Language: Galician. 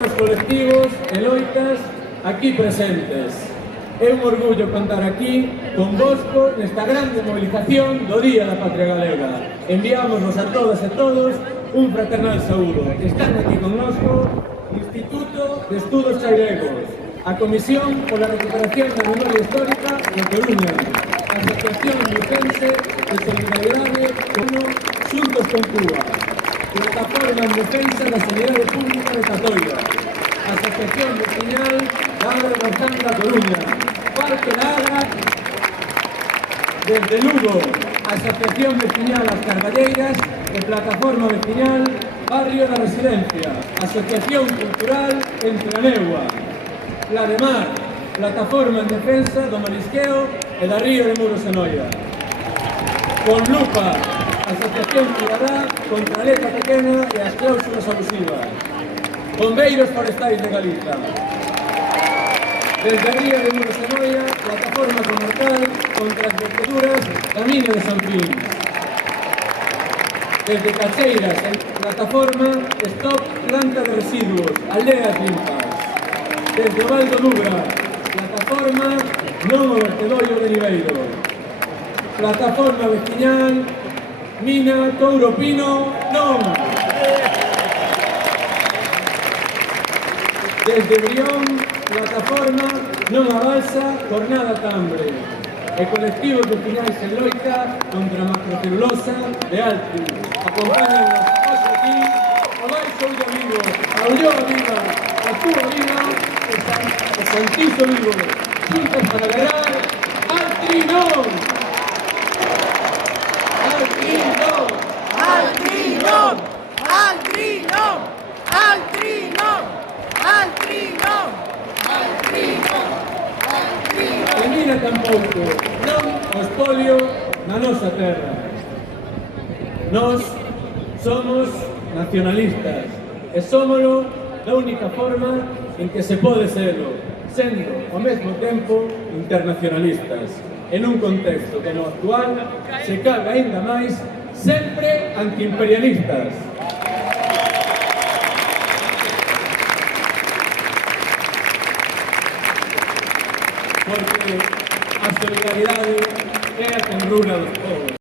Os colectivos e loitas aquí presentes. É un orgullo contar aquí con vosco nesta grande movilización do Día da Patria Galega. Enviámonos a todas e todos un fraternal saúdo. Están aquí connosco o Instituto de Estudos Chairegos, a Comisión pola Recuperación da Memoria Histórica de Coruña, a Asociación Lucense de Solidaridade como Xuntos con Cuba, Plataforma en Defensa da Sanidade Pública de Catoira, Asociación Vecinal da Agra de Orzán da Coruña, Parque da Agra desde Lugo, Asociación Vecinal As Carballeiras e Plataforma Vecinal Barrio da Residencia, Asociación Cultural Entreaneua, Plademar, Plataforma en Defensa do Marisqueo e da Río de Muros e Noia, con Lupa, Asociación Cidadá contra a letra pequena e as cláusulas abusivas, Bombeiros Forestais de Galiza, desde Río de Muros e Noia, Plataforma Comarcal contra as verteduras da mina de San Fin, desde Cacheiras, Plataforma Stop Planta de Residuos, Aldeas Limpas, desde o Val do Lugra, Plataforma Non ao Vertedoiro de Niveiro, Plataforma Vecinal Mina Touro Pino Non, desde Brión, Plataforma Non a Balsa, Jornada Tambre, e colectivos vecinais en loita contra a macrocelulosa de Alti. Acompáñanos hoxe aquí o Baixo Ullo Vivo, a Ulloa Viva, a Cuba Viva, o Santiso Vivo, xuntos para ganar Altri Non! Altri Non! Altri non! Altri non! Altri non! Altri non! Altri non! Altri non! E mira tampouco, non o espolio na nosa terra. Nós somos nacionalistas e somolo da única forma en que se pode serlo, sendo ao mesmo tempo internacionalistas, en un contexto que no actual se caga aínda máis sempre antiimperialistas. Porque a solidaridade é a tenrura dos povos.